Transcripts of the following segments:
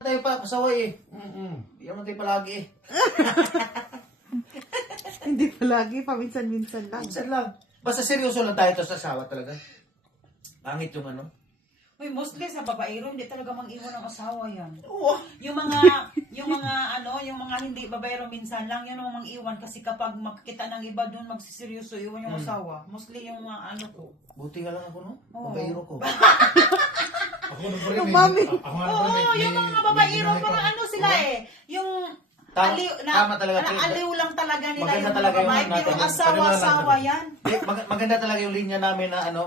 Tayo pa, pasaway eh. Hindi naman tayo palagi eh. Hindi palagi, paminsan-minsan lang. Minsan lang. Basta seryoso lang tayo to sa asawa talaga. Pangit yung ano. Uy, mostly sa babaero, hindi talaga mang-iwan ng asawa yan. Oo. Yung mga hindi babaero minsan lang, yun ang mang-iwan kasi kapag makikita ng iba doon, magsiseryoso, iwan yung asawa. Mostly yung mga ano ko. Buti nga lang ako no. Oo. Babaero ko. Ako na pa rin. Yung mami. Oo, yung mga babaero, mga ano sila eh. Yung Tama talaga. aliw lang talaga nila Maganda yung talaga mga yung babae, natin. pero asawa-asawa yan. Maganda talaga yung linya namin na ano.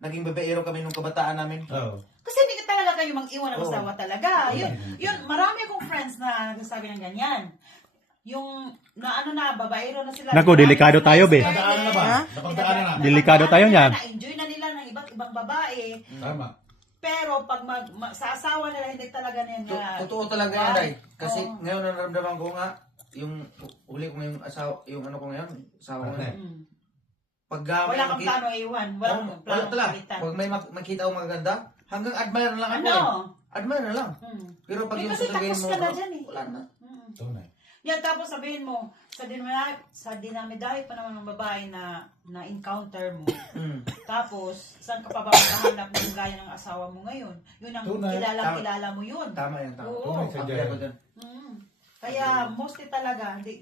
Naging babaero kami nung kabataan namin. Oo. Kasi hindi ka talaga kayo mag-iwan ng Oo. asawa talaga. Yun, marami akong friends na nagsasabi ng ganyan. Yung, na ano na, babaero na sila. Naku, delikado tayo, be. Nadaanan na ba? Ha? Napagdaanan na. Delikado tayo niyan. Na-enjoy na nila ng iba't ibang babae. Tama. Pero pag sa asawa nila, hindi talaga nila. Totoo talaga yan, Day. Kasi Oo. ngayon nararamdaman ko nga, yung uli ko ngayong asawa, yung ano ko ngayon, asawa ko ngayon. Mm. Pag Wala kang plano iwan. Wala kang wala plano talaga. palitan. Pag may makita ko maganda, hanggang admire na lang ako Ano? eh. Admire na lang. Hmm. Pero pag Eh, yung kasi sasabihin tapos mo, ka na dyan eh. wala na. Mm. Tunay. Yan, tapos sabihin mo, sa dinamidahi pa naman ng babae na encounter mo. Mm. Tapos, saan ka pa ba makahanap ng gaya ng asawa mo ngayon? Yun ang Tunay. kilala mo yun. Tama yan, tama. Oo. Tunay ka Agree dyan. ako dyan. Mm. Kaya, mostly talaga, hindi,